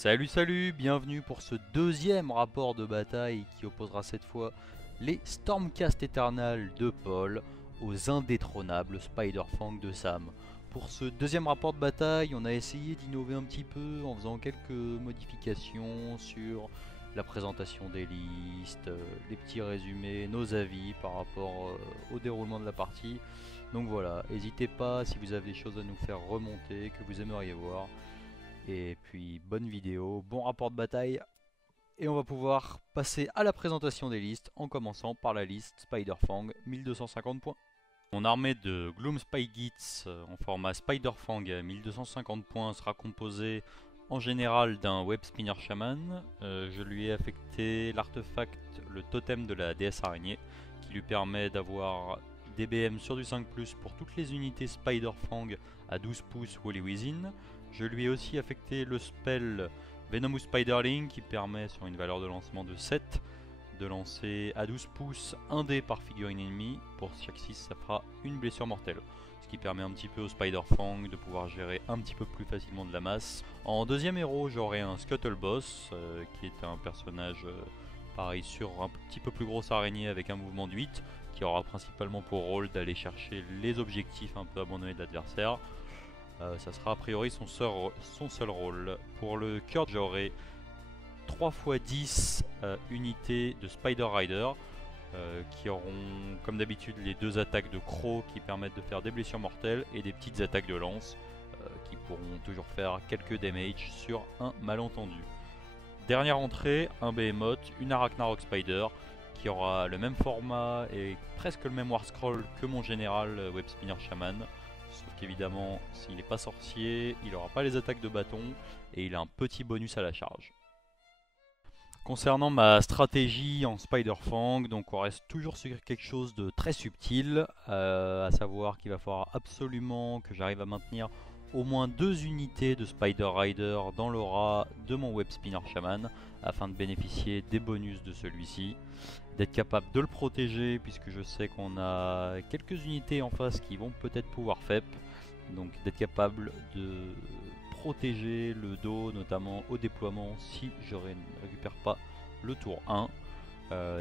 Salut, bienvenue pour ce deuxième rapport de bataille qui opposera cette fois les Stormcast Eternal de Paul aux indétrônables Spider-Fang de Sam. Pour ce deuxième rapport de bataille, on a essayé d'innover un petit peu en faisant quelques modifications sur la présentation des listes, les petits résumés, nos avis par rapport au déroulement de la partie. Donc voilà, n'hésitez pas si vous avez des choses à nous faire remonter, que vous aimeriez voir. Et puis bonne vidéo, bon rapport de bataille. Et on va pouvoir passer à la présentation des listes en commençant par la liste Spider-Fang, 1250 points. Mon armée de Gloom Spy-Gits en format Spider-Fang à 1250 points sera composée en général d'un Web Spinner Shaman. Je lui ai affecté l'artefact, le totem de la déesse araignée, qui lui permet d'avoir des BM sur du 5+, pour toutes les unités Spider-Fang à 12 pouces Wally Within. Je lui ai aussi affecté le spell Venomous Spiderling qui permet sur une valeur de lancement de 7 de lancer à 12 pouces un dé par figurine ennemie. Pour chaque 6 ça fera une blessure mortelle, ce qui permet un petit peu au Spider-Fang de pouvoir gérer un petit peu plus facilement de la masse. En deuxième héros j'aurai un Scuttleboss qui est un personnage pareil sur un petit peu plus grosse araignée avec un mouvement de 8 qui aura principalement pour rôle d'aller chercher les objectifs un peu abandonnés de l'adversaire. Ça sera a priori son seul rôle. Pour le cœur, j'aurai 3 x 10 unités de Spider Rider qui auront comme d'habitude les deux attaques de croc qui permettent de faire des blessures mortelles et des petites attaques de lance qui pourront toujours faire quelques damage sur un malentendu. Dernière entrée, un Behemoth, une Arachnarok Spider qui aura le même format et presque le même War Scroll que mon général Web Spinner Shaman. Sauf qu'évidemment, s'il n'est pas sorcier, il n'aura pas les attaques de bâton et il a un petit bonus à la charge. Concernant ma stratégie en Spider-Fang, donc on reste toujours sur quelque chose de très subtil, à savoir qu'il va falloir absolument que j'arrive à maintenir au moins 2 unités de Spider Rider dans l'aura de mon Web Spinner Shaman afin de bénéficier des bonus de celui-ci, d'être capable de le protéger puisque je sais qu'on a quelques unités en face qui vont peut-être pouvoir FEP, donc d'être capable de protéger le dos notamment au déploiement si je ne récupère pas le tour 1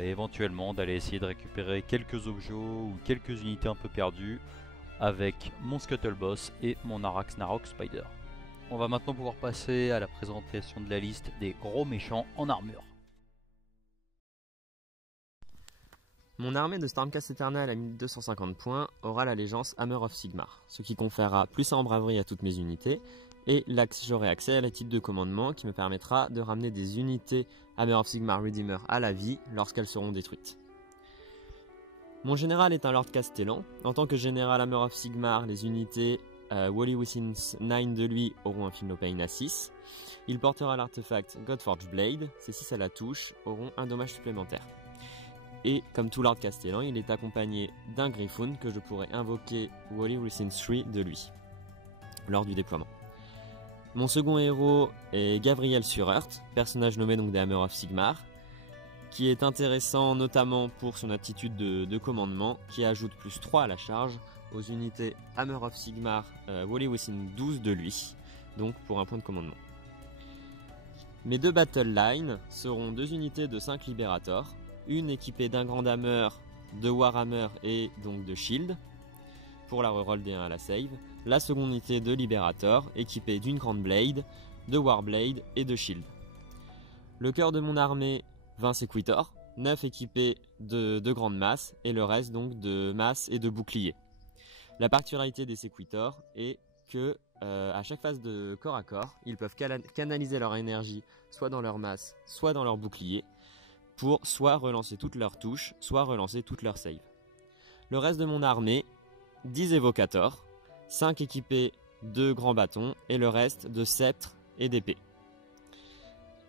et éventuellement d'aller essayer de récupérer quelques objets ou quelques unités un peu perdues avec mon Scuttleboss et mon Arachnarok Spider. On va maintenant pouvoir passer à la présentation de la liste des gros méchants en armure. Mon armée de Stormcast Eternal à 1250 points aura l'allégeance Hammer of Sigmar, ce qui conférera plus 1 en braverie à toutes mes unités, et j'aurai accès à la type de commandement qui me permettra de ramener des unités Hammer of Sigmar Redeemer à la vie lorsqu'elles seront détruites. Mon général est un Lord Castellan. En tant que général Hammer of Sigmar, les unités Wally Within 9 de lui auront un Feel No Pain à 6. Il portera l'artefact Godforge Blade, ces 6 à la touche auront un dommage supplémentaire. Et comme tout Lord Castellan, il est accompagné d'un Griffon que je pourrai invoquer Wally Within 3 de lui lors du déploiement. Mon second héros est Gavriel Surheurt, personnage nommé donc des Hammer of Sigmar, qui est intéressant notamment pour son attitude de commandement qui ajoute plus 3 à la charge aux unités Hammer of Sigmar Wally Within 12 de lui, donc pour un point de commandement. Mes 2 Battle Line seront 2 unités de 5 Libérators, une équipée d'un Grand Hammer, de Warhammer et donc de Shield, pour la reroll des 1 à la save, la seconde unité de Libérator équipée d'une Grande Blade, de Warblade et de Shield. Le cœur de mon armée, 20 Sequitor, 9 équipés de grandes masses et le reste donc de masse et de boucliers. La particularité des Sequitor est que à chaque phase de corps à corps, ils peuvent canaliser leur énergie soit dans leur masse, soit dans leur bouclier pour soit relancer toutes leurs touches, soit relancer toutes leurs saves. Le reste de mon armée, 10 Evocators, 5 équipés de grands bâtons et le reste de sceptres et d'épées.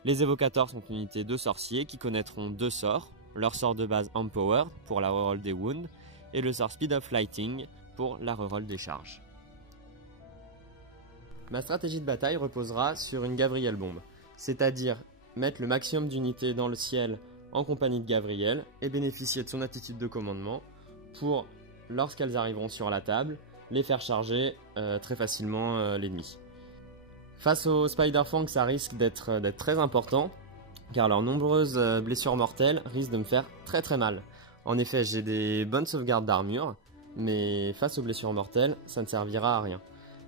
Les évocateurs sont une unité de sorciers qui connaîtront 2 sorts, leur sort de base Empower pour la reroll des wounds et le sort Speed of Lighting pour la reroll des charges. Ma stratégie de bataille reposera sur une Gavriel bombe, c'est-à-dire mettre le maximum d'unités dans le ciel en compagnie de Gavriel et bénéficier de son attitude de commandement pour, lorsqu'elles arriveront sur la table, les faire charger très facilement l'ennemi. Face aux Spider-Fang, ça risque d'être très important, car leurs nombreuses blessures mortelles risquent de me faire très mal. En effet, j'ai des bonnes sauvegardes d'armure, mais face aux blessures mortelles, ça ne servira à rien.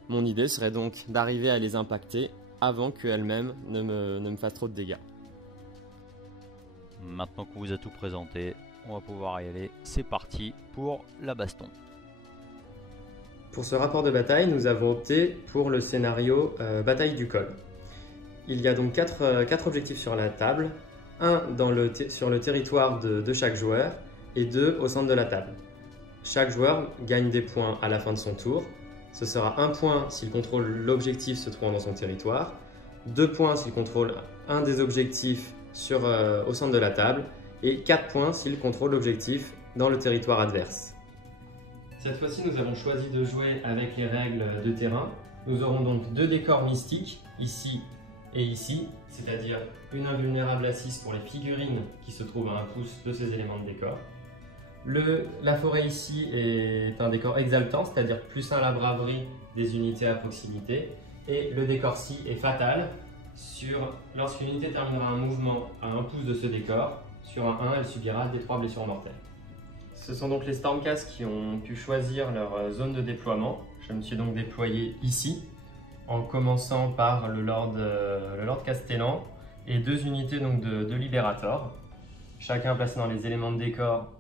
Mon idée serait donc d'arriver à les impacter avant qu'elles-mêmes ne me fassent trop de dégâts. Maintenant qu'on vous a tout présenté, on va pouvoir y aller. C'est parti pour la baston. Pour ce rapport de bataille, nous avons opté pour le scénario bataille du col. Il y a donc 4 objectifs sur la table, un sur le territoire de chaque joueur et 2 au centre de la table. Chaque joueur gagne des points à la fin de son tour. Ce sera 1 point s'il contrôle l'objectif se trouvant dans son territoire, 2 points s'il contrôle un des objectifs au centre de la table et 4 points s'il contrôle l'objectif dans le territoire adverse. Cette fois-ci, nous avons choisi de jouer avec les règles de terrain. Nous aurons donc 2 décors mystiques, ici et ici, c'est-à-dire une invulnérable à 6 pour les figurines qui se trouvent à 1 pouce de ces éléments de décor. La forêt ici est un décor exaltant, c'est-à-dire +1 à la braverie des unités à proximité. Et le décor-ci est fatal. Lorsqu'une unité terminera un mouvement à 1 pouce de ce décor, sur un 1, elle subira des 3 blessures mortelles. Ce sont donc les Stormcast qui ont pu choisir leur zone de déploiement. Je me suis donc déployé ici, en commençant par le Lord Castellan et 2 unités donc de Liberator, chacun placé dans les éléments de décor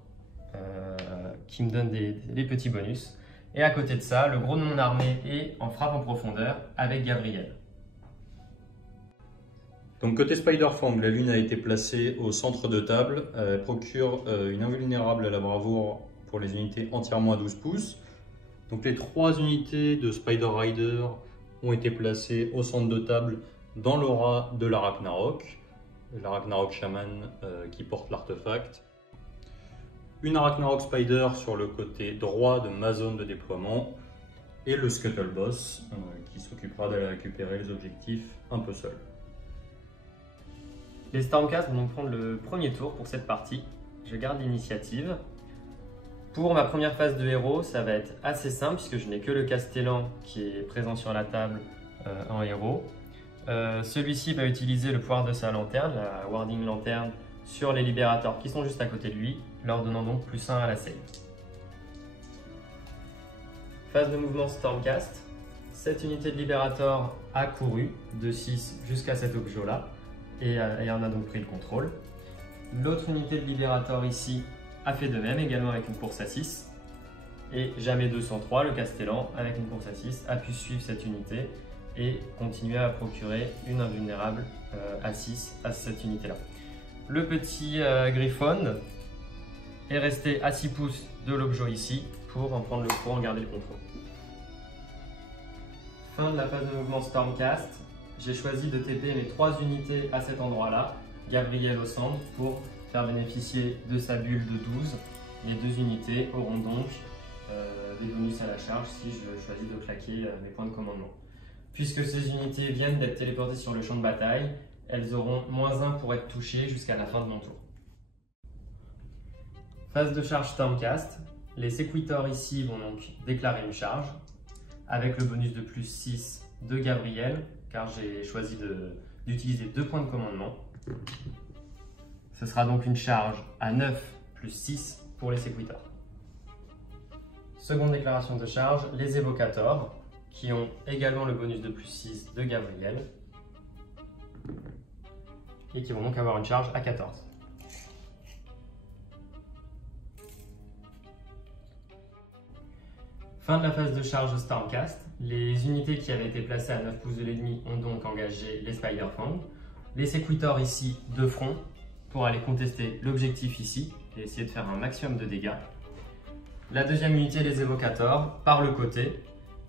qui me donnent des petits bonus. Et à côté de ça, le gros de mon armée est en frappe en profondeur avec Gabriel. Donc côté Spider-Fang, la lune a été placée au centre de table. Elle procure une invulnérable à la bravoure pour les unités entièrement à 12 pouces. Donc les 3 unités de Spider Rider ont été placées au centre de table dans l'aura de la Ragnarok Shaman qui porte l'artefact. Une Ragnarok Spider sur le côté droit de ma zone de déploiement et le Scuttle Boss qui s'occupera d'aller récupérer les objectifs un peu seul. Les Stormcast vont donc prendre le premier tour pour cette partie. Je garde l'initiative. Pour ma première phase de héros, ça va être assez simple puisque je n'ai que le Castellan qui est présent sur la table en héros. Celui-ci va utiliser le pouvoir de sa lanterne, la Warding Lanterne, sur les Libérateurs qui sont juste à côté de lui, leur donnant donc +1 à la save. Phase de mouvement Stormcast. Cette unité de Libérator a couru de 6 jusqu'à cet objet-là et en a donc pris le contrôle. L'autre unité de Libérator ici a fait de même, également avec une course à 6. Et Jamais 203, le Castellan, avec une course à 6, a pu suivre cette unité et continuer à procurer une invulnérable à 6 à cette unité-là. Le petit Griffon est resté à 6 pouces de l'objet ici pour en prendre le courant et garder le contrôle. Fin de la phase de mouvement Stormcast. J'ai choisi de TP mes 3 unités à cet endroit-là, Gabriel au centre, pour faire bénéficier de sa bulle de 12. Les 2 unités auront donc des bonus à la charge si je choisis de claquer mes points de commandement. Puisque ces unités viennent d'être téléportées sur le champ de bataille, elles auront -1 pour être touchées jusqu'à la fin de mon tour. Phase de charge Stormcast. Les Sequitors ici vont donc déclarer une charge avec le bonus de +6 de Gabriel, car j'ai choisi d'utiliser 2 points de commandement. Ce sera donc une charge à 9 +6 pour les Sequitors. Seconde déclaration de charge, les Évocators, qui ont également le bonus de +6 de Gabriel, et qui vont donc avoir une charge à 14. Fin de la phase de charge Stormcast. Les unités qui avaient été placées à 9 pouces de l'ennemi ont donc engagé les Spider-Fang. Les Sequitors ici de front pour aller contester l'objectif ici et essayer de faire un maximum de dégâts. La deuxième unité, les Évocators, par le côté.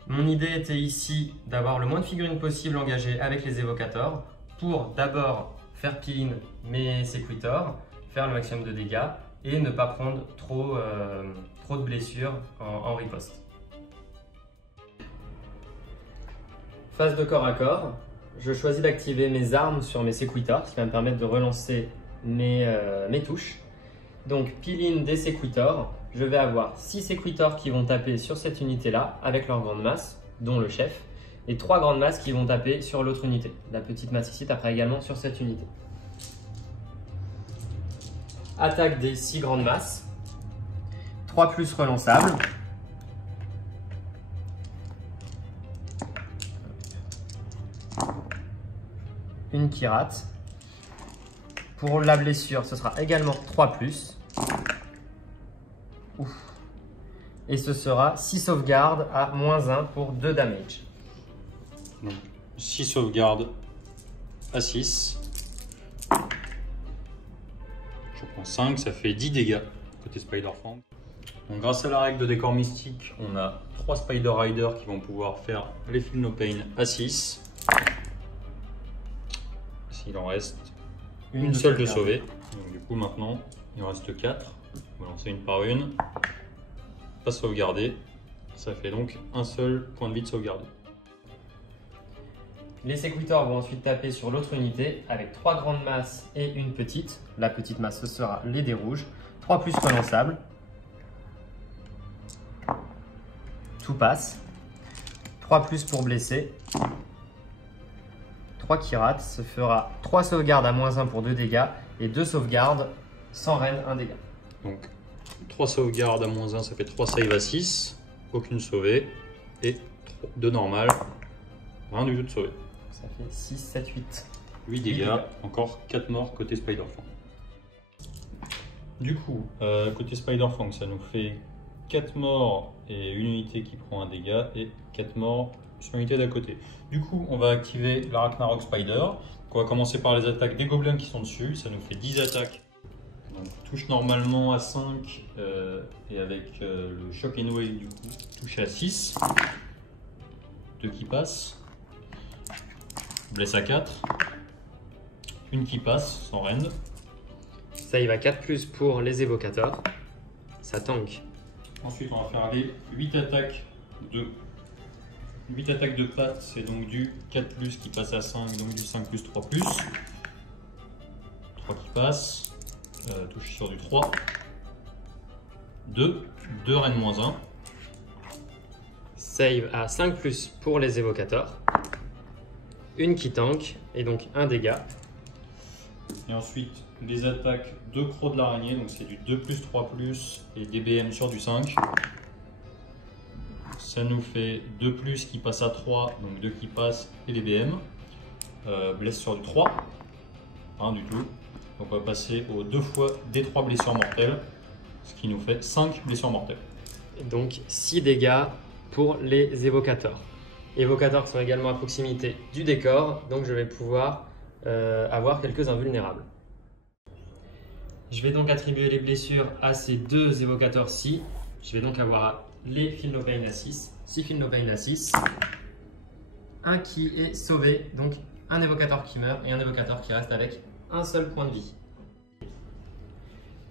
Mon idée était ici d'avoir le moins de figurines possible engagées avec les Évocators pour d'abord faire peel-in mes Sequitors, faire le maximum de dégâts et ne pas prendre trop de blessures en riposte. Phase de corps à corps, je choisis d'activer mes armes sur mes Sequitors, ce qui va me permettre de relancer mes touches. Donc peel-in des Sequitors, je vais avoir 6 Sequitors qui vont taper sur cette unité-là avec leur grande masse, dont le chef, et 3 grandes masses qui vont taper sur l'autre unité. La petite masse ici tapera également sur cette unité. Attaque des 6 grandes masses. 3 plus relançable. Une qui rate. Pour la blessure, ce sera également 3 plus. Ouf. Et ce sera 6 sauvegardes à -1 pour 2 damage. Donc 6 sauvegardes à 6. Je prends 5, ça fait 10 dégâts côté Spider-Fang. Donc grâce à la règle de décor mystique, on a 3 Spider Riders qui vont pouvoir faire les Feel No Pain à 6. S'il en reste une seule de sauver. Donc du coup maintenant il en reste 4. On va lancer une par une. Pas sauvegarder. Ça fait donc un seul point de vie de sauvegardé. Les Sequitors vont ensuite taper sur l'autre unité avec 3 grandes masses et une petite. La petite masse, ce sera les dés rouges. 3 plus relançables. Tout passe. 3 plus pour blesser. 3 qui ratent. Ce fera 3 sauvegardes à -1 pour 2 dégâts et 2 sauvegardes sans reine, 1 dégât. Donc 3 sauvegardes à -1, ça fait 3 saves à 6. Aucune sauvée. Et 2 normales. Rien du tout de sauvé. Ça fait 6, 7, 8. 8 dégâts, encore 4 morts côté Spider-Fang. Du coup, côté Spider-Fang, ça nous fait 4 morts et une unité qui prend un dégât et 4 morts sur l'unité d'à côté. Du coup, on va activer la Ragnarok Spider. Donc, on va commencer par les attaques des gobelins qui sont dessus. Ça nous fait 10 attaques. Donc, touche normalement à 5 et avec le Shock and Wave, du coup, touche à 6. 2 qui passent. Blesse à 4. Une qui passe sans rend. Save à 4 plus pour les évocateurs. Ça tank. Ensuite, on va faire les 8 attaques de pattes, c'est donc du 4 plus qui passe à 5, donc du 5 plus 3 plus. 3 qui passe, touche sur du 3. 2 reine -1. Save à 5 plus pour les évocateurs. Une qui tank et donc un dégât. Et ensuite, les attaques de crocs de l'araignée, donc c'est du 2 plus 3 plus et des BM sur du 5. Ça nous fait 2 plus qui passe à 3, donc 2 qui passent et les BM. Blesse sur du 3, rien du tout. Donc on va passer aux 2 fois des 3 blessures mortelles, ce qui nous fait 5 blessures mortelles. Et donc 6 dégâts pour les évocateurs. Évocateurs qui sont également à proximité du décor, donc je vais pouvoir avoir quelques invulnérables. Je vais donc attribuer les blessures à ces 2 évocateurs-ci. Je vais donc avoir les Feel No Pain à 6, 6 Feel No Pain à 6, un qui est sauvé, donc un évocateur qui meurt et un évocateur qui reste avec un seul point de vie.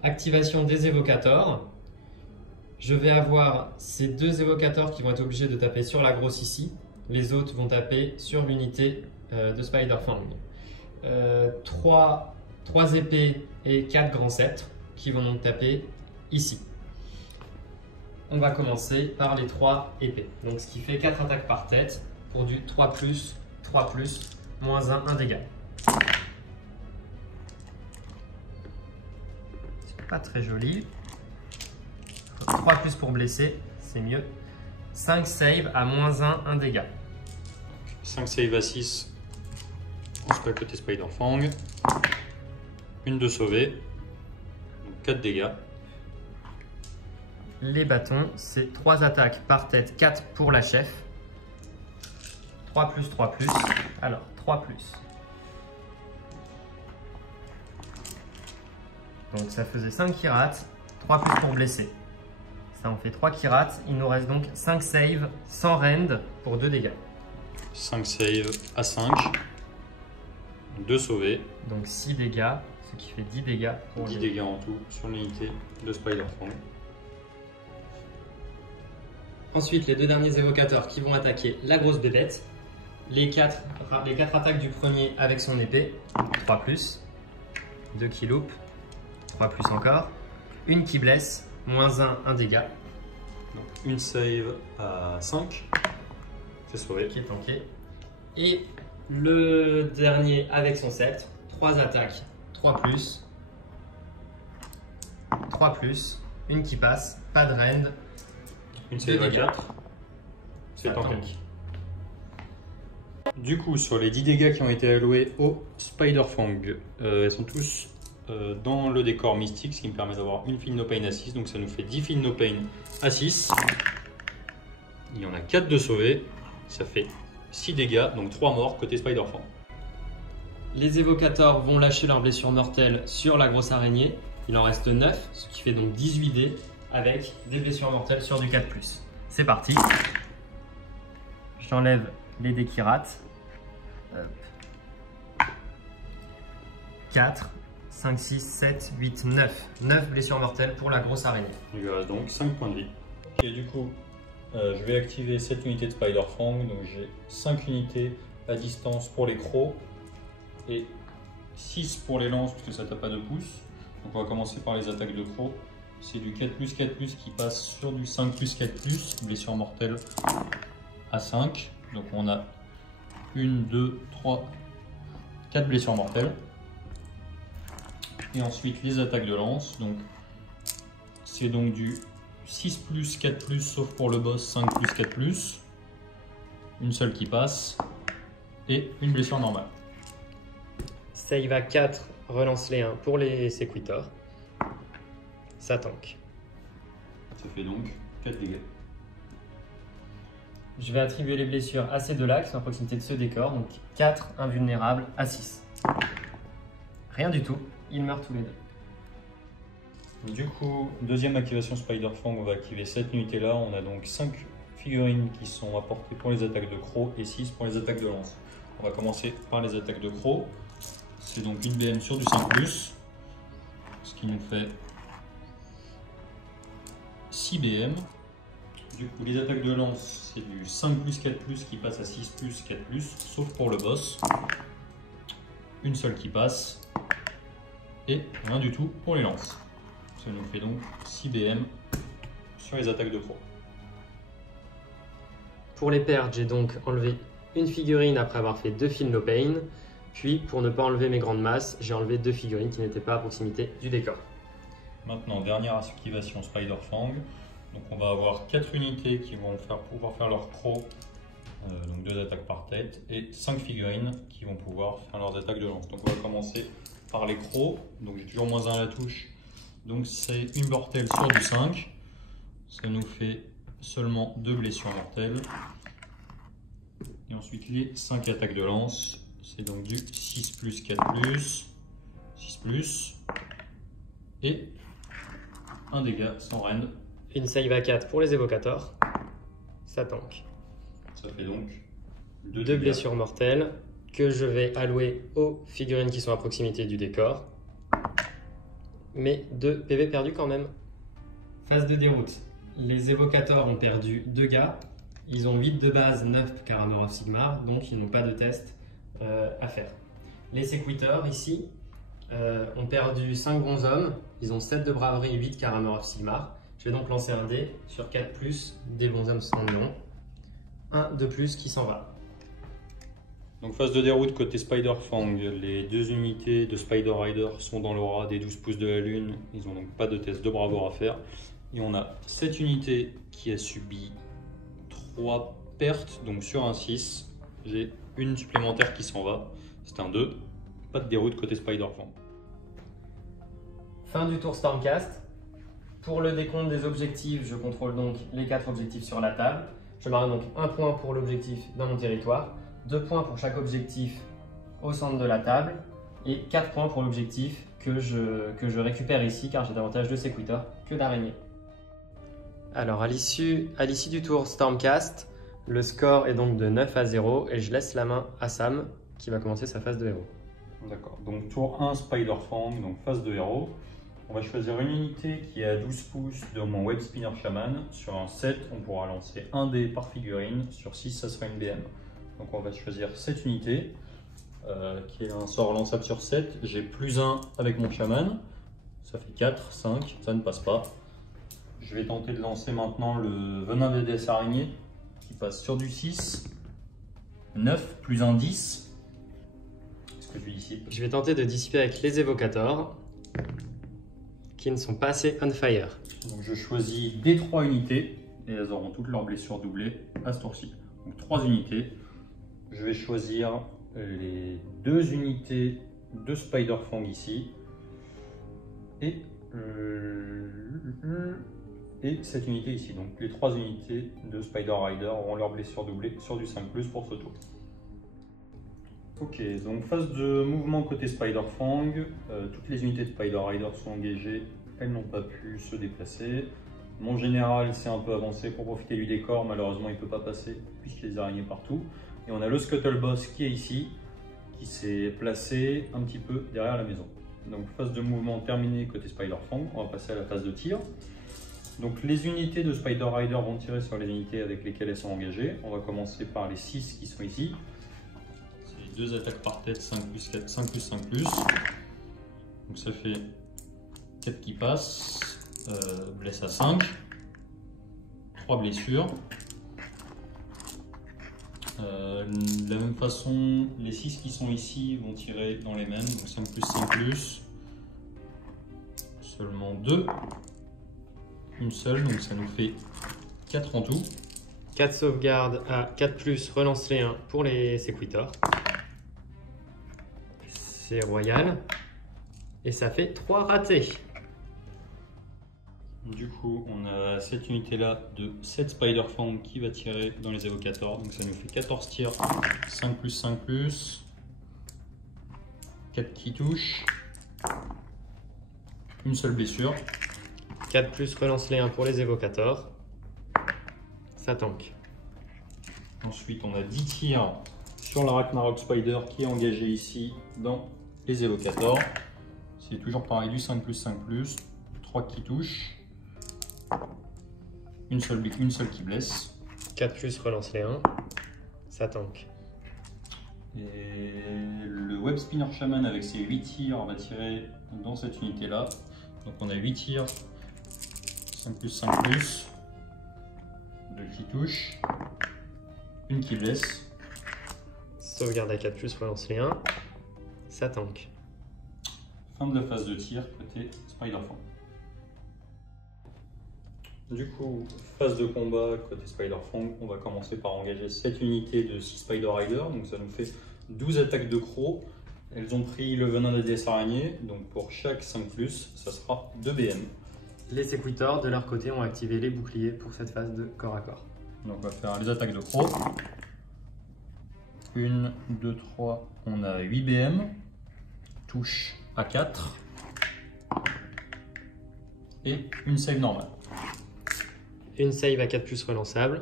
Activation des évocateurs. Je vais avoir ces 2 évocateurs qui vont être obligés de taper sur la grosse ici. Les autres vont taper sur l'unité de Spider-Fang. 3 épées et 4 grands sceptres qui vont donc taper ici. On va commencer par les 3 épées. Donc ce qui fait 4 attaques par tête pour du 3 plus, -1 dégât. C'est pas très joli. 3 plus pour blesser, c'est mieux. 5 save à -1 dégât. 5 save à 6, on se fait à côté Spider-Fang. Une de sauvée, donc 4 dégâts. Les bâtons, c'est 3 attaques par tête, 4 pour la chef. 3 plus, alors 3 plus. Donc ça faisait 5 qui ratent, 3 plus pour blesser. Ça en fait 3 qui ratent, il nous reste donc 5 saves sans rend pour 2 dégâts. 5 save à 5, 2 sauvés. Donc 6 dégâts, ce qui fait 10 dégâts pour 10 dégâts en tout sur l'unité de Spider-Fang. Ensuite, les 2 derniers évocateurs qui vont attaquer la grosse bébête. Les 4 attaques du premier avec son épée. 3 plus. 2 qui loupent. 3 plus encore. Une qui blesse. -1 dégât. Donc une save à 5. C'est sauvé. Qui est tanké. Et le dernier avec son sceptre, 3 attaques, 3+, 3+, une qui passe, pas de rend, Une save à 4. C'est ça tanké. tank. Du coup, sur les 10 dégâts qui ont été alloués au Spider-Fang, elles sont tous dans le décor mystique, ce qui me permet d'avoir une Feel No Pain à 6. Donc ça nous fait 10 Feel No Pain à 6. Il y en a 4 de sauvés. Ça fait 6 dégâts, donc 3 morts côté Spider-Fang. Les évocateurs vont lâcher leurs blessures mortelles sur la grosse araignée. Il en reste 9, ce qui fait donc 18 dés avec des blessures mortelles sur du 4+. C'est parti. J'enlève les dés qui ratent. Hop. 4, 5, 6, 7, 8, 9. 9 blessures mortelles pour la grosse araignée. Il lui reste donc 5 points de vie. Et du coup, je vais activer cette unité de Spider-Fang. Donc j'ai 5 unités à distance pour les crocs et 6 pour les lances puisque ça tape pas de pouce. Donc on va commencer par les attaques de crocs. C'est du 4+4+, qui passe sur du 5+4+, blessure mortelle à 5. Donc on a 1, 2, 3, 4 blessures mortelles. Et ensuite les attaques de lance. Donc c'est donc du 6+4+, sauf pour le boss 5+4+. Une seule qui passe. Et une blessure normale. Save à 4, relance les 1 pour les séquitors. Ça tank. Ça fait donc 4 dégâts. Je vais attribuer les blessures à ces deux-là qui sont à proximité de ce décor, donc 4 invulnérables à 6. Rien du tout, ils meurent tous les deux. Du coup, deuxième activation Spider-Fang, on va activer cette unité-là. On a donc 5 figurines qui sont apportées pour les attaques de crocs et 6 pour les attaques de lance. On va commencer par les attaques de crocs. C'est donc une BM sur du 5+, ce qui nous fait 6 BM. Du coup, les attaques de lance, c'est du 5+4+, qui passe à 6+4+, sauf pour le boss. Une seule qui passe. Et rien du tout pour les lances. Ça nous fait donc 6 BM sur les attaques de crocs. Pour les pertes, j'ai donc enlevé une figurine après avoir fait 2 Feel No Pain. Puis, pour ne pas enlever mes grandes masses, j'ai enlevé 2 figurines qui n'étaient pas à proximité du décor. Maintenant, dernière activation Spider-Fang. Donc on va avoir 4 unités qui vont pouvoir faire leur crocs, donc 2 attaques par tête, et 5 figurines qui vont pouvoir faire leurs attaques de lance. Donc on va commencer par les crocs. Donc j'ai toujours -1 à la touche. Donc c'est une mortelle sur du 5. Ça nous fait seulement 2 blessures mortelles. Et ensuite les 5 attaques de lance. C'est donc du 6+4+, 6+, et un dégât sans rend. Une save à 4 pour les évocateurs. Ça tank. Ça fait donc 2 2 blessures mortelles que je vais allouer aux figurines qui sont à proximité du décor. Mais 2 PV perdus quand même. Phase de déroute. Les évocateurs ont perdu 2 gars. Ils ont 8 de base, 9 car Hammer of Sigmar, donc ils n'ont pas de test à faire. Les séquiteurs ici ont perdu 5 bons hommes. Ils ont 7 de braverie, 8 car Hammer of Sigmar. Je vais donc lancer un dé sur 4+, des bons hommes sans nom. Un de plus qui s'en va. Donc phase de déroute côté Spider-Fang, les 2 unités de Spider Rider sont dans l'aura des 12 pouces de la lune, ils n'ont donc pas de test de bravoure à faire. Et on a cette unité qui a subi 3 pertes, donc sur un 6, j'ai une supplémentaire qui s'en va, c'est un 2, pas de déroute côté Spider-Fang. Fin du tour Stormcast. Pour le décompte des objectifs, je contrôle donc les 4 objectifs sur la table. Je marque donc 1 point pour l'objectif dans mon territoire, 2 points pour chaque objectif au centre de la table et 4 points pour l'objectif que je récupère ici car j'ai davantage de séquiteurs que d'araignées. Alors à l'issue du tour Stormcast, le score est donc de 9 à 0 et je laisse la main à Sam qui va commencer sa phase de héros. D'accord, donc tour 1 Spider-Fang, donc phase de héros. On va choisir une unité qui est à 12 pouces de mon Web Spinner Shaman. Sur un 7, on pourra lancer un dé par figurine. Sur 6, ça sera une BM. Donc on va choisir cette unité qui est un sort lançable sur 7. J'ai +1 avec mon Shaman. Ça fait 4, 5, ça ne passe pas. Je vais tenter de lancer maintenant le Venin des déesses araignées qui passe sur du 6. 9 plus un 10. Est-ce que je lui dissipe? Je vais tenter de dissiper avec les évocators qui ne sont pas assez on fire. Donc je choisis des 3 unités et elles auront toutes leurs blessures doublées à ce tour-ci. Donc 3 unités. Je vais choisir les 2 unités de Spider-Fang ici et cette unité ici. Donc les 3 unités de Spider Rider auront leurs blessures doublées sur du 5+ pour ce tour. Ok, donc phase de mouvement côté Spider-Fang. Toutes les unités de Spider Rider sont engagées, elles n'ont pas pu se déplacer. Mon général s'est un peu avancé pour profiter du décor, malheureusement il ne peut pas passer puisqu'il y a des araignées partout. Et on a le Scuttle Boss qui est ici, qui s'est placé un petit peu derrière la maison. Donc phase de mouvement terminée côté Spider-Fang, on va passer à la phase de tir. Donc les unités de Spider Rider vont tirer sur les unités avec lesquelles elles sont engagées. On va commencer par les 6 qui sont ici. C'est 2 attaques par tête, 5+4, 5+5+. Donc ça fait 4 qui passent, blesse à 5, 3 blessures. De la même façon, les 6 qui sont ici vont tirer dans les mêmes, donc 5+5+, seulement 2, une seule, donc ça nous fait 4 en tout. 4 sauvegardes à 4+, relance les 1 pour les Sequitors. C'est royal. Et ça fait 3 ratés. Du coup, on a cette unité-là de 7 Spider-Fang qui va tirer dans les évocators. Donc ça nous fait 14 tirs, 5+5+, 4 qui touchent, une seule blessure. 4+, relance les 1 pour les évocators. Ça tank. Ensuite, on a 10 tirs sur la Ragnarok Spider qui est engagé ici dans les évocators. C'est toujours pareil, du 5+5+, 3 qui touchent. Une seule qui blesse. 4+, relance les 1. Ça tank. Et le Web Spinner Shaman avec ses 8 tirs va tirer dans cette unité là. Donc on a 8 tirs, 5+5+, 2 qui touchent, une qui blesse. Sauvegarde à 4+, relance les 1. Ça tank. Fin de la phase de tir côté Spider-Fang. Du coup, phase de combat côté Spider-Fang, on va commencer par engager cette unité de 6 Spider Rider, donc ça nous fait 12 attaques de crocs. Elles ont pris le venin des déesses araignées, donc pour chaque 5+, ça sera 2 BM. Les Sequitors, de leur côté, ont activé les boucliers pour cette phase de corps à corps. Donc on va faire les attaques de crocs. 1, 2, 3, on a 8 BM. Touche à 4. Et une save normale. Une save à 4+, relançable.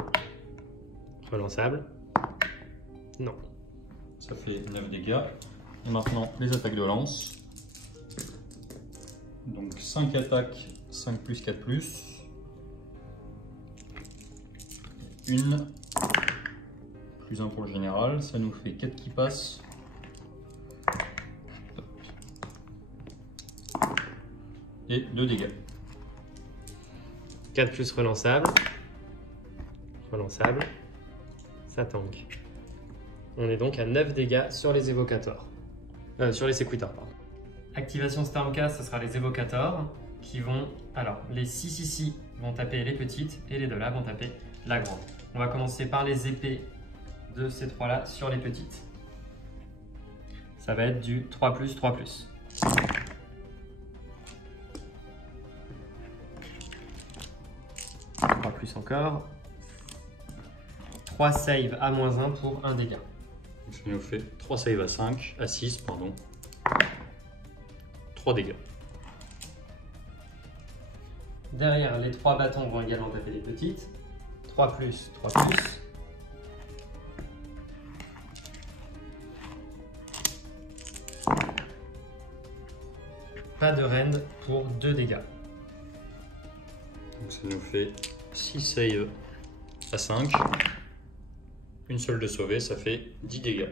Relançable. Non. Ça fait 9 dégâts. Et maintenant, les attaques de lance. Donc 5 attaques, 5+, 4+. Une, plus 1 pour le général. Ça nous fait 4 qui passent. Et 2 dégâts. 4+, relançable. Relançable. Ça tank. On est donc à 9 dégâts sur les évocators. Sur les Sequitors, pardon. Activation Stormcast, ce sera les évocators qui vont... Alors, les 6 ici vont taper les petites et les 2 là vont taper la grande. On va commencer par les épées de ces 3 là sur les petites. Ça va être du 3+, 3+. Plus encore. 3 saves à -1 pour 1 dégât. Donc ça nous fait 3 saves à 6, pardon. 3 dégâts. Derrière, les 3 bâtons vont également taper les petites. 3+, 3+. Pas de rend pour 2 dégâts. Donc ça nous fait 6 saves à 5. Une seule de sauver, ça fait 10 dégâts.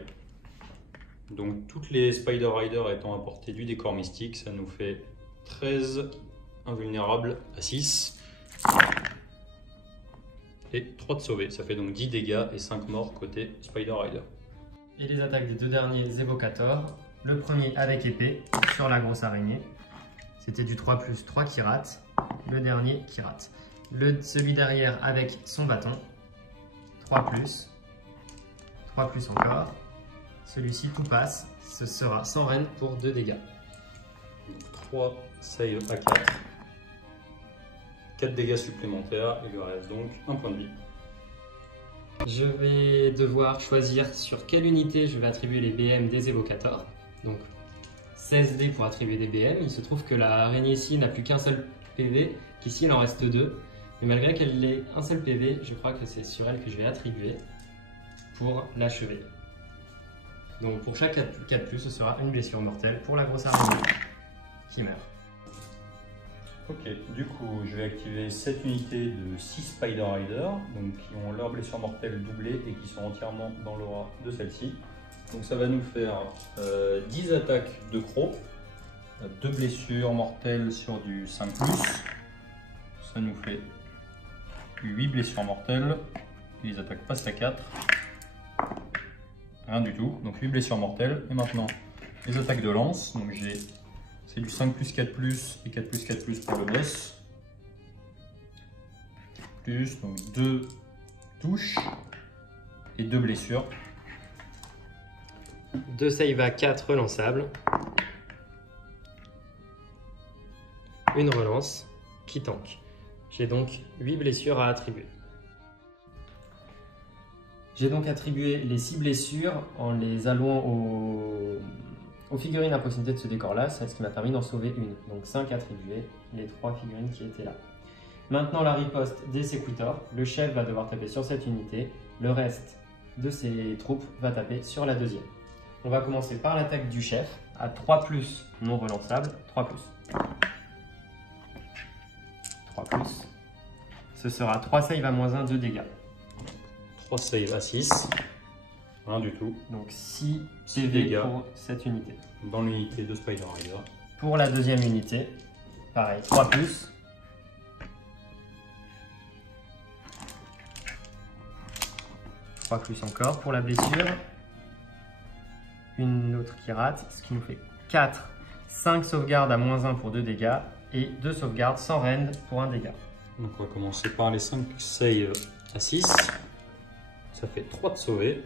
Donc toutes les Spider Rider étant apportées du décor mystique, ça nous fait 13 invulnérables à 6. Et 3 de sauver, ça fait donc 10 dégâts et 5 morts côté Spider Rider. et les attaques des deux derniers évocators. Le premier avec épée sur la grosse araignée. C'était du 3+3 qui rate. Le dernier qui rate. Celui derrière avec son bâton. 3+. 3+ encore. Celui-ci tout passe. Ce sera sans reine pour 2 dégâts. 3 save à 4. 4 dégâts supplémentaires. Il lui reste donc un point de vie. Je vais devoir choisir sur quelle unité je vais attribuer les BM des évocators. Donc 16 dés pour attribuer des BM. Il se trouve que la araignée ici n'a plus qu'un seul PV, qu'ici il en reste 2. Mais malgré qu'elle ait un seul PV, je crois que c'est sur elle que je vais attribuer pour l'achever. Donc pour chaque 4+, ce sera une blessure mortelle pour la grosse araignée qui meurt. Ok, du coup, je vais activer cette unité de 6 Spider Riders, donc qui ont leur blessure mortelle doublée et qui sont entièrement dans l'aura de celle-ci. Donc ça va nous faire 10 attaques de crocs, 2 blessures mortelles sur du 5+, ça nous fait 8 blessures mortelles, les attaques passent à 4, rien du tout, donc 8 blessures mortelles. Et maintenant, les attaques de lance, donc c'est du 5+, 4+, et 4+, 4+, pour le boss. Plus, donc 2 touches et 2 blessures. 2 save à 4 relançables. Une relance qui tank. J'ai donc 8 blessures à attribuer. J'ai donc attribué les 6 blessures en les allouant aux figurines à proximité de ce décor-là, c'est ce qui m'a permis d'en sauver une. Donc 5 attribués, les 3 figurines qui étaient là. Maintenant la riposte des séquitors. Le chef va devoir taper sur cette unité. Le reste de ses troupes va taper sur la deuxième. On va commencer par l'attaque du chef à 3+ non relançable. 3+. 3+. Ce sera 3 save à -1, 2 dégâts. 3 save à 6. Rien du tout. Donc 6 6 PV dégâts pour cette unité. dans l'unité de Spider Rider. Pour la deuxième unité, pareil, 3+. 3+ encore pour la blessure. Une autre qui rate, ce qui nous fait 4. 5 sauvegardes à -1 pour 2 dégâts et 2 sauvegardes sans rend pour 1 dégât. Donc on va commencer par les 5 save à 6. Ça fait 3 de sauvés.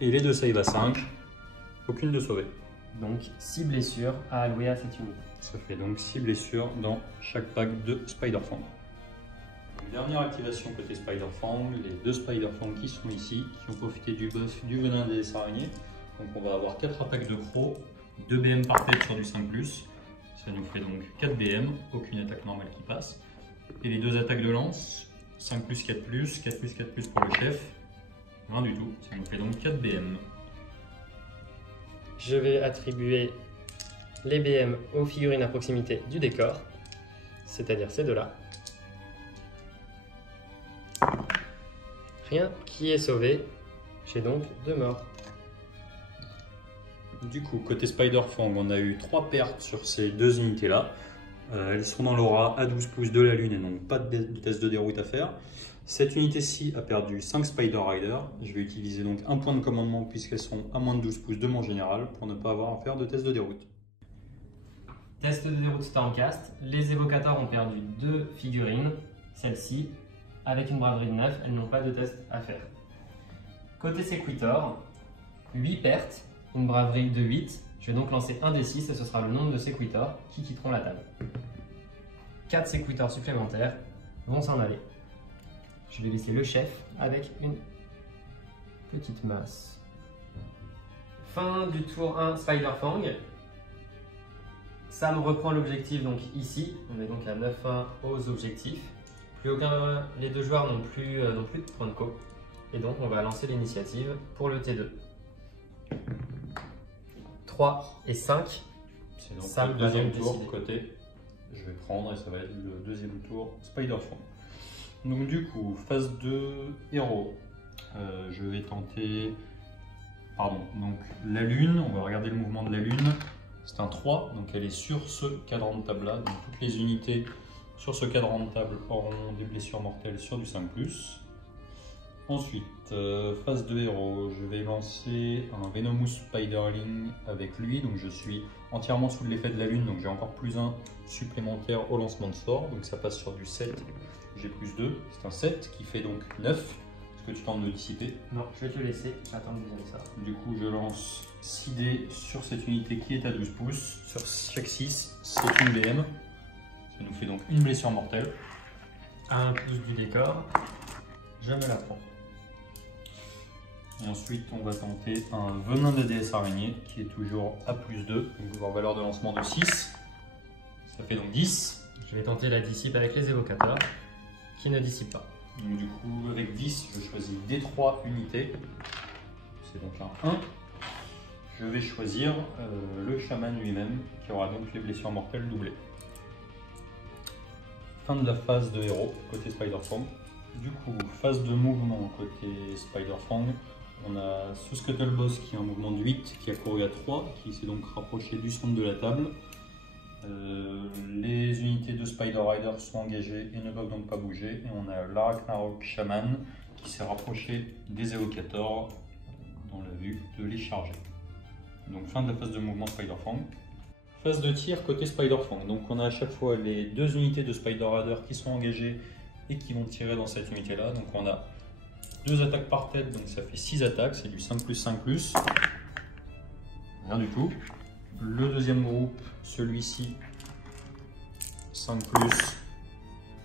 Et les 2 save à 5. Aucune de sauvée. Donc 6 blessures à allouer à cette unité. Ça fait donc 6 blessures dans chaque pack de Spider-Fang. Dernière activation côté Spider-Fang, les 2 Spider-Fang qui sont ici, qui ont profité du buff du venin des araignées. Donc on va avoir 4 attaques de crocs, 2 BM parfaites sur du 5+. Ça nous fait donc 4 BM, aucune attaque normale qui passe. Et les 2 attaques de lance, 5+, 4+, 4+, 4+, pour le chef. Rien du tout, ça nous fait donc 4 BM. Je vais attribuer les BM aux figurines à proximité du décor, c'est-à-dire ces deux-là. Rien qui est sauvé, j'ai donc 2 morts. Du coup, côté Spider-Fang, on a eu 3 pertes sur ces 2 unités-là. Elles sont dans l'aura à 12 pouces de la lune et donc pas de test de déroute à faire. Cette unité-ci a perdu 5 Spider Rider. Je vais utiliser donc un point de commandement puisqu'elles sont à moins de 12 pouces de mon général pour ne pas avoir à faire de test de déroute. Test de déroute Stormcast. Les évocateurs ont perdu 2 figurines, celle-ci, avec une braverie de 9, elles n'ont pas de test à faire. Côté Séquitor, 8 pertes, une braverie de 8. Je vais donc lancer un des 6 et ce sera le nombre de Séquitors qui quitteront la table. 4 Séquitors supplémentaires vont s'en aller. Je vais laisser le chef avec une petite masse. Fin du tour 1 Spider-Fang. Sam reprend l'objectif donc ici. On est donc à 9-1 aux objectifs. Les 2 joueurs n'ont plus de points de co. Et donc on va lancer l'initiative pour le T2. 3 et 5. C'est donc Sam le deuxième va tour décider. côté. Je vais prendre et ça va être le deuxième tour Spider-Fang. Donc du coup, phase 2 héros. Je vais tenter... Pardon, donc la lune, on va regarder le mouvement de la lune. C'est un 3, donc elle est sur ce cadran de table là. Donc toutes les unités sur ce cadran de table auront des blessures mortelles sur du 5+. Ensuite, phase de héros, je vais lancer un Venomous Spiderling avec lui, donc je suis entièrement sous l'effet de la lune, donc j'ai encore plus 1 supplémentaire au lancement de sort, donc ça passe sur du 7, j'ai plus 2, c'est un 7 qui fait donc 9. Est-ce que tu tentes de dissiper? Non, je vais te laisser, j'attends le deuxième sort. Du coup, je lance 6 dés sur cette unité qui est à 12 pouces, sur chaque 6, c'est une BM, ça nous fait donc une blessure mortelle. À 1 pouce du décor, je me la prends. Et ensuite, on va tenter un venin de déesse araignée qui est toujours à plus 2, donc en valeur de lancement de 6. Ça fait donc 10. Je vais tenter la dissipe avec les évocateurs, qui ne dissipent pas. Donc du coup, avec 10, je choisis D3 unités. C'est donc un 1. Je vais choisir le chaman lui-même, qui aura donc les blessures mortelles doublées. Fin de la phase de héros, côté Spider-Fang. Du coup, phase de mouvement côté Spider-Fang. On a ce Scuttle Boss qui a un mouvement de 8, qui a couru à 3, qui s'est donc rapproché du centre de la table. Les unités de Spider Rider sont engagées et ne doivent donc pas bouger. Et on a l'Arachnarok Shaman qui s'est rapproché des évocateurs dans la vue de les charger. Donc fin de la phase de mouvement Spider-Fang. Phase de tir côté Spider-Fang. Donc on a à chaque fois les 2 unités de Spider Rider qui sont engagées et qui vont tirer dans cette unité-là. Donc on a 2 attaques par tête, donc ça fait 6 attaques, c'est du 5+5+. Rien du tout. Le deuxième groupe, celui-ci, 5+,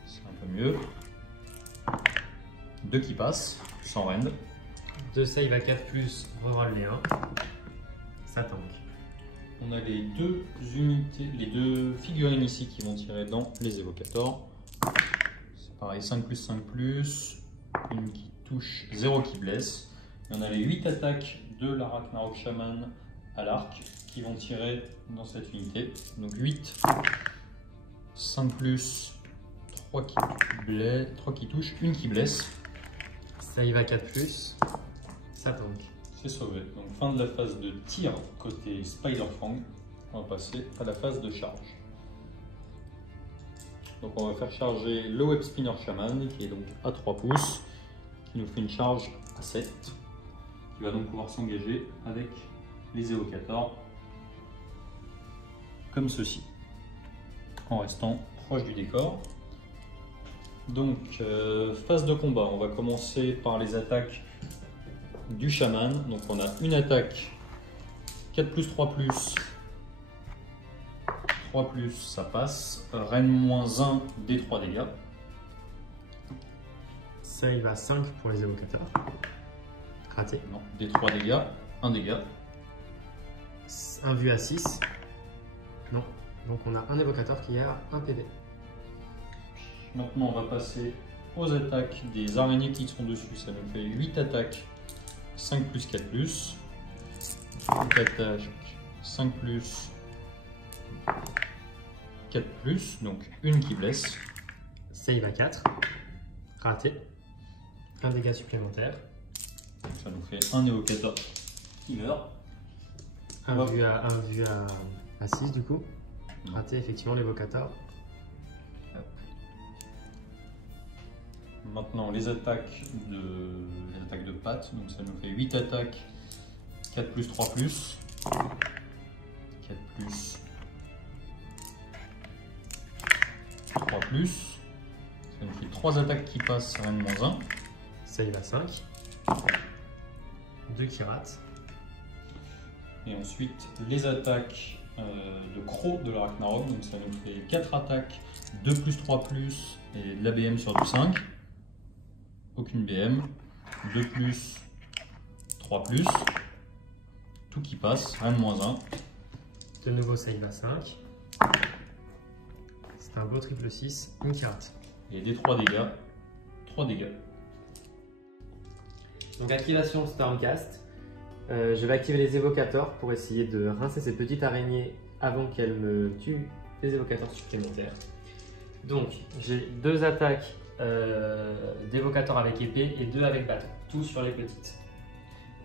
c'est un peu mieux. 2 qui passent, sans rend. 2 save à 4+, reroll les 1. Ça tank. On a les 2 unités, les 2 figurines ici qui vont tirer dans les évocateurs. C'est pareil, 5+5+, une qui touche, 0 qui blesse. Et on a les 8 attaques de l'Arachnarok Shaman à l'arc qui vont tirer dans cette unité. Donc 8, 5+, 3 qui touchent, une qui blesse. Save à 4+, ça tank. C'est sauvé. Donc fin de la phase de tir côté Spider-Fang. On va passer à la phase de charge. Donc on va faire charger le Web Spinner Shaman qui est donc à 3 pouces, qui nous fait une charge à 7, qui va donc pouvoir s'engager avec les évocateurs comme ceci, en restant proche du décor. Donc phase de combat, on va commencer par les attaques du chaman. Donc on a une attaque 4+3+, 3+, ça passe, Reine -1, D3 dégâts. Save à 5 pour les évocateurs. Raté. Non, D3 dégâts, 1 dégât. Un vu à 6. Non. Donc on a un évocateur qui a 1 PV. Maintenant on va passer aux attaques des araignées qui sont dessus. Ça nous fait 8 attaques, 5+, 4+. 8 attaques, 5+, 4+, donc une qui blesse. Save à 4. Raté. Un dégât supplémentaire. Ça nous fait un évocateur qui meurt. Un vu à 6 du coup. Raté effectivement l'évocateur. Maintenant les attaques de pattes, donc ça nous fait 8 attaques, 4+, 3+, 4+, 3+, ça nous fait 3 attaques qui passent, Reine -1. Save à 5. 2 qui ratent. Et ensuite les attaques de croc de l'Arachnarok, donc ça nous fait 4 attaques, 2+, 3+, et de la BM sur du 5. Aucune BM, 2+, 3+, tout qui passe, Reine -1. De nouveau save à 5. C'est un beau triple 6, une qui rate. Et des 3 dégâts, 3 dégâts. Donc activation Stormcast. Je vais activer les évocateurs pour essayer de rincer cette petite araignée avant qu'elle me tue des évocateurs supplémentaires. Donc j'ai 2 attaques d'évocateurs avec épée et 2 avec bâton, tout sur les petites.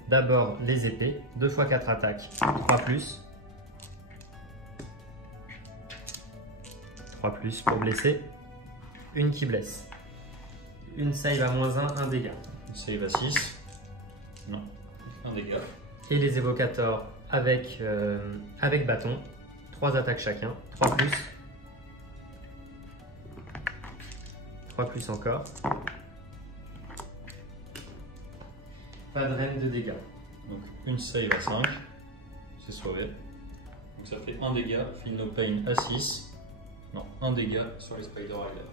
D'abord les épées, 2 x 4 attaques, 3+. 3+ pour blesser. Une qui blesse. Une save à -1, 1 dégât. Save à 6. Non, un dégât. Et les évocateurs avec bâton. 3 attaques chacun. 3 plus. 3 plus encore. Pas de reine de dégâts. Donc une save à 5. C'est sauvé. Donc ça fait 1 dégât. Feel no pain à 6. Non, 1 dégât sur les Spider Rider.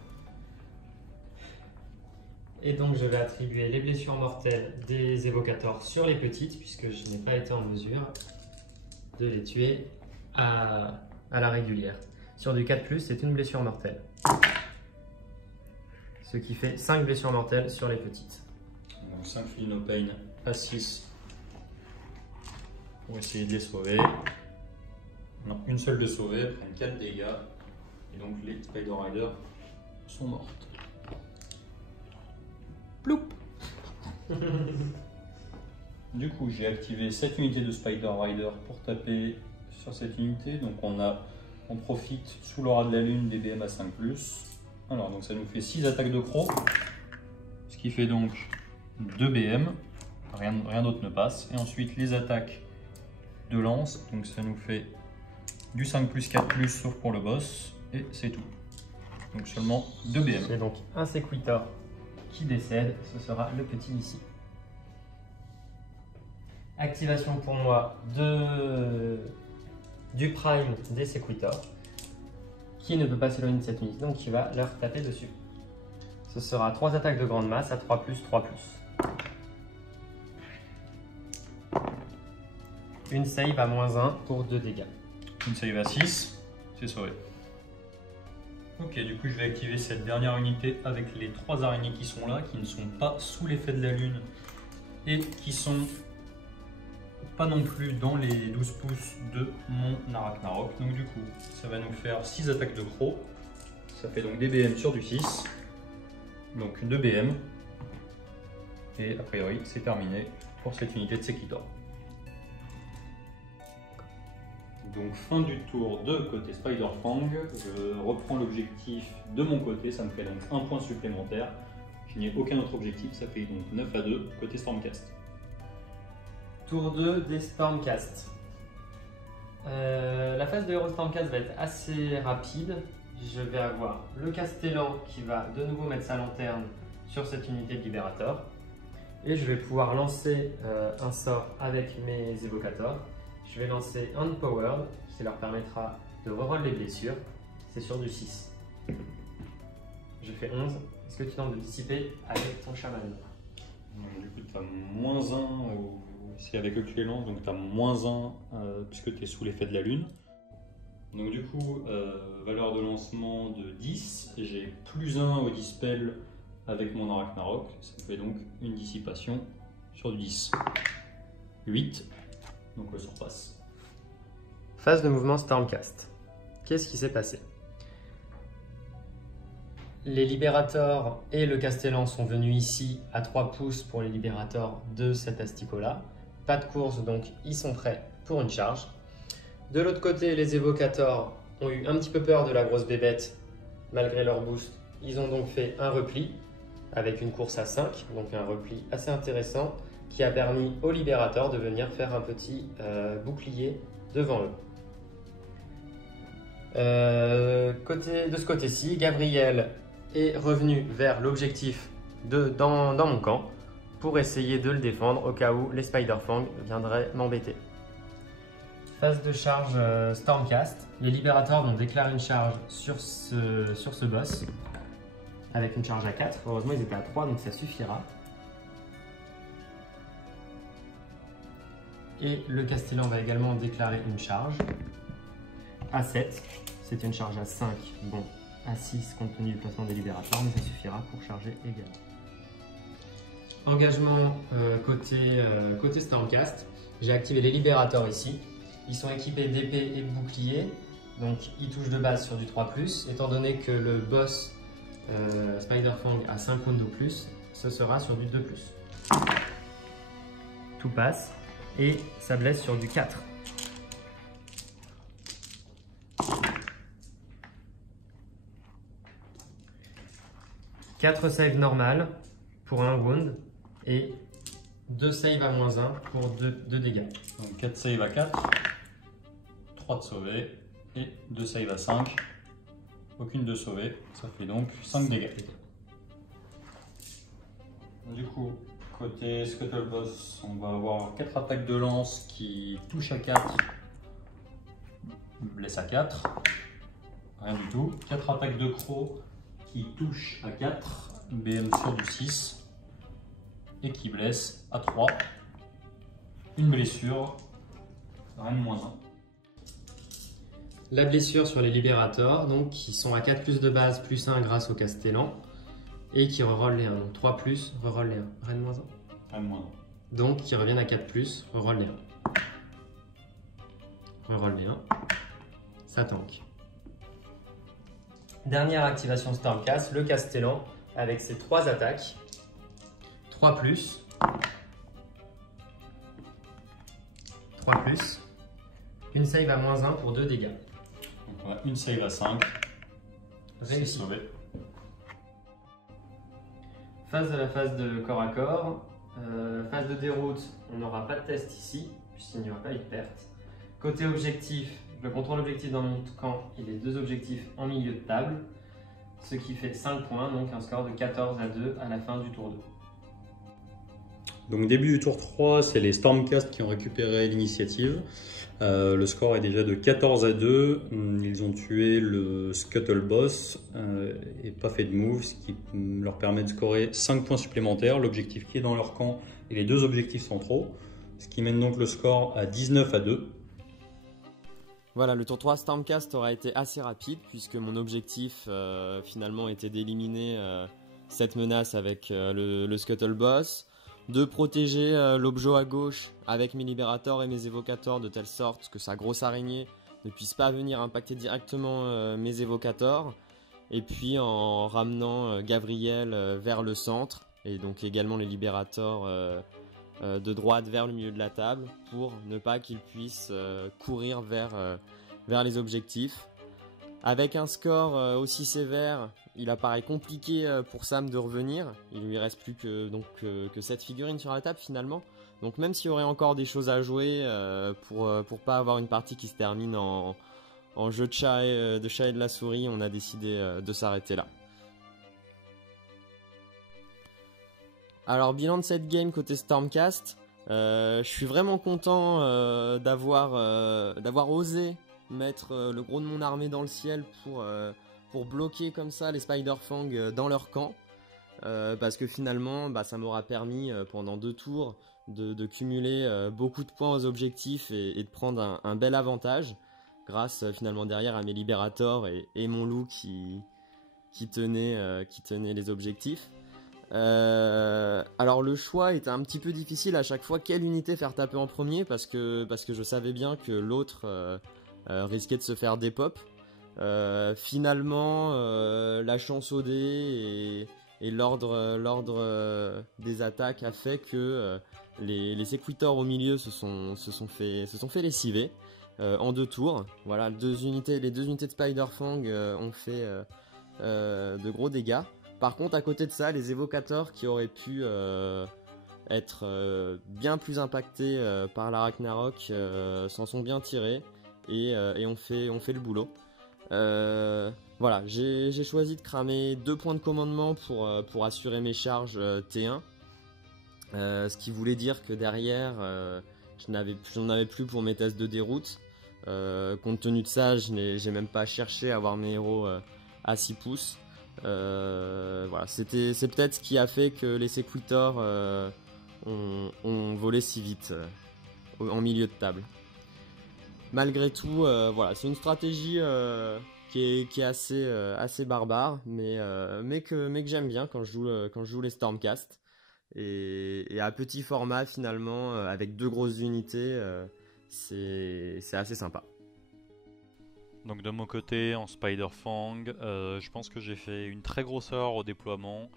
Et donc je vais attribuer les blessures mortelles des évocateurs sur les petites, puisque je n'ai pas été en mesure de les tuer à la régulière. Sur du 4+, c'est une blessure mortelle. Ce qui fait 5 blessures mortelles sur les petites. Donc 5 Feel no pain à 6 pour essayer de les sauver. Non, une seule de sauver, elles prennent 4 dégâts. Et donc les Spider Rider sont mortes. Ploup. Du coup, j'ai activé cette unité de Spider Rider pour taper sur cette unité. Donc on profite sous l'aura de la lune des BM à 5+. Alors donc ça nous fait 6 attaques de croc. Ce qui fait donc 2 BM. Rien d'autre ne passe. Et ensuite les attaques de lance. Donc ça nous fait du 5+, 4+, sauf pour le boss. Et c'est tout. Donc seulement 2 BM. J'ai donc un Sequitor qui décède, ce sera le petit ici. Activation pour moi du prime des Sequitors, qui ne peut pas s'éloigner de cette unité, donc il va leur taper dessus. Ce sera 3 attaques de grande masse à 3+, 3+. Une save à -1 pour 2 dégâts. Une save à 6, c'est sauvé. Ok, du coup je vais activer cette dernière unité avec les 3 araignées qui sont là, qui ne sont pas sous l'effet de la lune et qui sont pas non plus dans les 12 pouces de mon Arachnarok. Donc du coup, ça va nous faire 6 attaques de croc. Ça fait donc des BM sur du 6. Donc 2 BM. Et a priori, c'est terminé pour cette unité de Sequitor. Donc fin du tour de côté Spider-Fang, je reprends l'objectif de mon côté, ça me fait donc un point supplémentaire. Je n'ai aucun autre objectif, ça fait donc 9 à 2 côté Stormcast. Tour 2 des Stormcast. La phase de Hero Stormcast va être assez rapide. Je vais avoir le Castellan qui va de nouveau mettre sa lanterne sur cette unité de Libérator. Et je vais pouvoir lancer un sort avec mes évocateurs. Je vais lancer Unpowered, qui leur permettra de reroll les blessures. C'est sur du 6. Je fais 11. Est-ce que tu tentes de dissiper avec ton chaman? Du coup, tu as -1, c'est avec eux que tu les lances, donc tu as -1 puisque tu es sous l'effet de la lune. Donc du coup, valeur de lancement de 10, j'ai +1 au dispel avec mon Arachnarok, ça me fait donc une dissipation sur du 10. 8. Donc le sort passe. Phase de mouvement Stormcast. Qu'est-ce qui s'est passé? Les Libérators et le Castellan sont venus ici à 3 pouces pour les Libérators de cet asticot-là. Pas de course, donc ils sont prêts pour une charge. De l'autre côté, les Évocators ont eu un petit peu peur de la grosse bébête malgré leur boost. Ils ont donc fait un repli avec une course à 5, donc un repli assez intéressant qui a permis aux Libérateurs de venir faire un petit bouclier devant eux. De ce côté-ci, Gabriel est revenu vers l'objectif dans mon camp pour essayer de le défendre au cas où les Spider-Fang viendraient m'embêter. Phase de charge Stormcast. Les Libérateurs vont déclarer une charge sur ce boss avec une charge à 4. Heureusement, ils étaient à 3, donc ça suffira. Et le Castellan va également déclarer une charge à 7. C'est une charge à 5, bon, à 6 compte tenu du placement des Libérateurs, mais ça suffira pour charger également. Engagement côté Stormcast. J'ai activé les Libérateurs ici. Ils sont équipés d'épée et de bouclier, donc ils touchent de base sur du 3+. Étant donné que le boss Spider-Fang a 5 rounds au plus, ce sera sur du 2+. Tout passe. Et ça blesse sur du 4. « 4 save normal pour un wound. Et 2 save à -1 pour 2 dégâts. Donc 4 save à 4, 3 de sauvé et 2 save à 5. Aucune de sauvée, ça fait donc 5 dégâts. Du coup, côté Scuttleboss, on va avoir 4 attaques de lance qui touchent à 4, blessent à 4, rien du tout. 4 attaques de croc qui touchent à 4, BM sur du 6 et qui blessent à 3. Une blessure, rien de -1. La blessure sur les libérators, donc qui sont à 4 plus de base, plus 1 grâce au Castellan, et qui rerollent les 1. Donc 3 plus, reroll les 1. Rien de -1. Rien de -1. Donc qui reviennent à 4 plus, reroll les 1. Reroll les 1. Ça tank. Dernière activation Stormcast, le Castellan, avec ses 3 attaques. 3 plus. 3 plus. Une save à -1 pour 2 dégâts. Donc on a une save à 5. Réussi. Sauvé. Phase de la phase de corps à corps. Phase de déroute, on n'aura pas de test ici, puisqu'il n'y aura pas eu de perte. Côté objectif, je contrôle l'objectif dans mon camp et les 2 objectifs en milieu de table, ce qui fait 5 points, donc un score de 14 à 2 à la fin du tour 2. Donc début du tour 3, c'est les Stormcast qui ont récupéré l'initiative. Le score est déjà de 14 à 2. Ils ont tué le Scuttleboss et pas fait de move, ce qui leur permet de scorer 5 points supplémentaires. L'objectif qui est dans leur camp et les 2 objectifs centraux. Ce qui mène donc le score à 19 à 2. Voilà, le tour 3 Stormcast aura été assez rapide puisque mon objectif finalement était d'éliminer cette menace avec le Scuttleboss, de protéger l'objet à gauche avec mes libérators et mes évocators de telle sorte que sa grosse araignée ne puisse pas venir impacter directement mes évocators, et puis en ramenant Gabriel vers le centre et donc également les libérators de droite vers le milieu de la table pour ne pas qu'il puisse courir vers les objectifs. Avec un score aussi sévère, il apparaît compliqué pour Sam de revenir. Il lui reste plus que cette figurine sur la table finalement. Donc même s'il y aurait encore des choses à jouer pour pas avoir une partie qui se termine en jeu de chat et de la souris, on a décidé de s'arrêter là. Alors bilan de cette game côté Stormcast, je suis vraiment content d'avoir osé mettre le gros de mon armée dans le ciel pour bloquer comme ça les Spider-Fang dans leur camp, parce que finalement ça m'aura permis pendant 2 tours de cumuler beaucoup de points aux objectifs et de prendre un bel avantage grâce finalement derrière à mes libérators et mon loup qui tenait les objectifs. Alors le choix était un petit peu difficile à chaque fois quelle unité faire taper en premier parce que je savais bien que l'autre risquait de se faire dépop. Finalement la chance au dé et l'ordre des attaques a fait que les Sequitors au milieu se sont fait lessiver en 2 tours. Voilà, les 2 unités de Spider-Fang ont fait de gros dégâts. Par contre, à côté de ça, les évocateurs qui auraient pu être bien plus impactés par la Ragnarok s'en sont bien tirés et ont fait le boulot. Voilà, j'ai choisi de cramer 2 points de commandement pour assurer mes charges T1. Ce qui voulait dire que derrière, j'en avais plus pour mes tests de déroute. Compte tenu de ça, j'ai même pas cherché à avoir mes héros à 6 pouces. Voilà, c'est peut-être ce qui a fait que les Sequitors ont volé si vite en milieu de table. Malgré tout, voilà, c'est une stratégie qui est assez barbare, mais que j'aime bien quand je joue les Stormcast. Et à petit format finalement, avec 2 grosses unités, c'est assez sympa. Donc de mon côté, en Spider-Fang, je pense que j'ai fait une très grosse erreur au déploiement,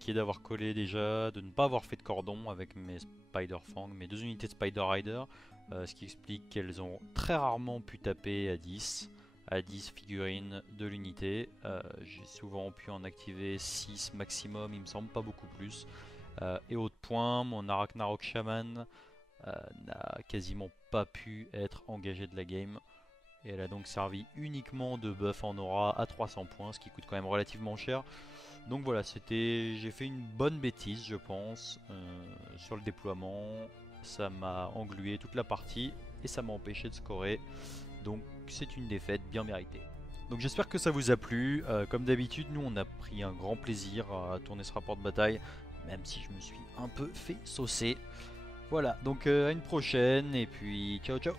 qui est d'avoir collé déjà, de ne pas avoir fait de cordon avec mes Spider-Fang, mes 2 unités de Spider-Rider, ce qui explique qu'elles ont très rarement pu taper à 10 figurines de l'unité. J'ai souvent pu en activer 6 maximum, il me semble, pas beaucoup plus. Et autre point, mon Arachnarok Shaman n'a quasiment pas pu être engagée de la game. Et elle a donc servi uniquement de buff en aura à 300 points, ce qui coûte quand même relativement cher. Donc voilà, j'ai fait une bonne bêtise je pense sur le déploiement. Ça m'a englué toute la partie et ça m'a empêché de scorer. Donc c'est une défaite bien méritée. Donc j'espère que ça vous a plu. Comme d'habitude, nous on a pris un grand plaisir à tourner ce rapport de bataille, même si je me suis un peu fait saucer. Voilà, donc à une prochaine et puis ciao ciao.